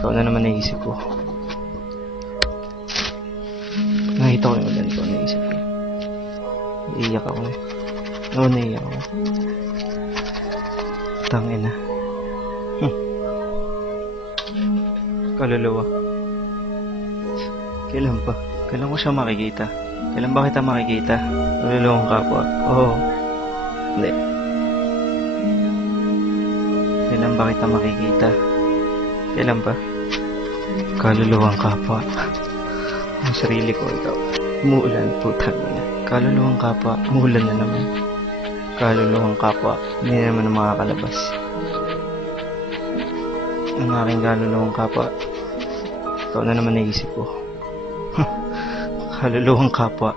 Ikaw na naman naisip ko. Nakita ko yung ulan ko, naisip ko. Naiiyak ako eh. Oo, naiiyak ako. Tangina. Kaluluwa. Kailan pa? Kailan ko siya makikita? Kailan ba kita makikita? Kaluluwang kapwa. Oo. Hindi. Kailan ba kita makikita? Kailan ba? Kaluluwang kapwa. Ang sarili ko, ikaw. Umuulan, putang ina. Kaluluwang kapwa. Umuulan na naman. Kaluluwang kapwa. Hindi na naman makakalabas. Ang aking kaluluwang kapwa. Ikaw na naman naisip ko. Kaluluwang kapwa.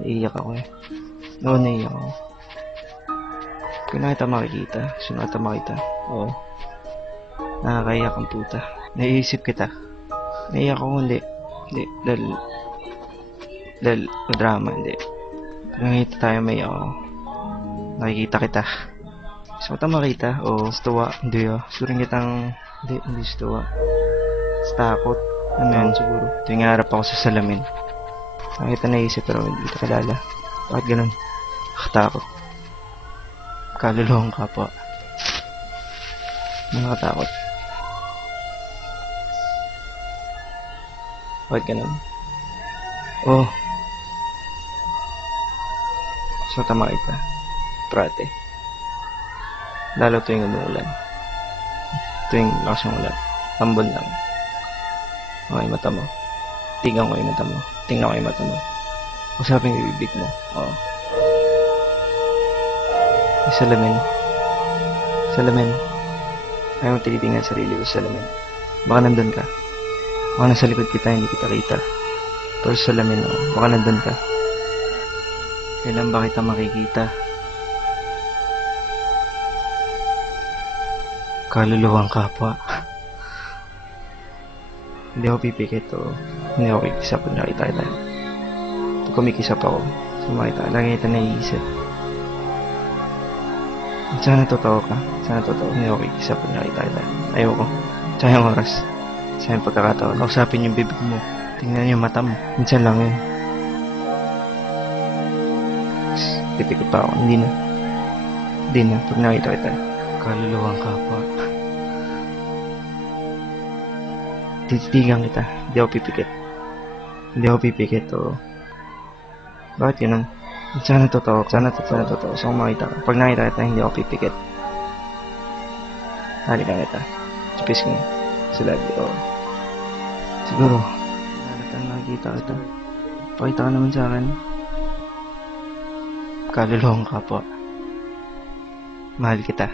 Naiiyak ako eh. Oo, naiiyak ako. Kailan kita makikita? Sino kita makita? Oo. Nakakaiyak ang puta. Naiisip kita. Naiiyak ako, hindi. Hindi. Dahil drama, hindi. Pag nakita tayo, may ako. Nakikita kita. Gusto kita makita? Oo. Stuwa. Hindi ah. Suring kitang... Hindi stuwa. Takot. Ano yan siguro? Tuwing harap ako sa salamin. Nakita naisip pero hindi kita kalala. Bakit ganun? Nakatakot. Kaluluwang kapwa. Nakatakot. Bakit ganun? Oh. So tama kita. Prate. Lalo tuwing umuulan. Tuwing lakas ng ulan. Tambon lang. Okay, mata mo. Tingnan ko yung mata mo. Tingnan ko yung mata mo. Usapin yung bibig mo. Oo. Salamin. Salamin. Ayaw mo tinitingnan sarili ko sa salamin. Baka nandun ka. Baka nasa likod kita, hindi kita kita. Pero sa salamin, baka nandun ka. Kailan ba kita makikita? Kaluluwang kapwa. Hindi ako pipikit o hindi ako kikisap pag nakita kita. Pag kumikisap ako, sumakita, lagi kita naiisip. Sana totoo ka. Sana totoo. Hindi ako kikisap pag nakita kita. Ayoko. Sayang oras. Sayang pagkakataon. Kausapin yung bibig mo. Tingnan yung mata mo. Minsan lang yun. Pipikit pa ako. Hindi na. Hindi na. Pag nakita kita. Kaluluwang kapwa. Titigan kita. Hindi ako pipikit. Hindi ako pipikit o... Bakit ganun? Sana totoo. Sana totoo. So kung makita ka. Pag nakita kita, hindi ako pipikit. Halikan kita. Chipis ko sa labi. O... Siguro. Halikan nakikita kita. Pakita ka naman sa akin. Kaluluwang kapwa. Mahal kita.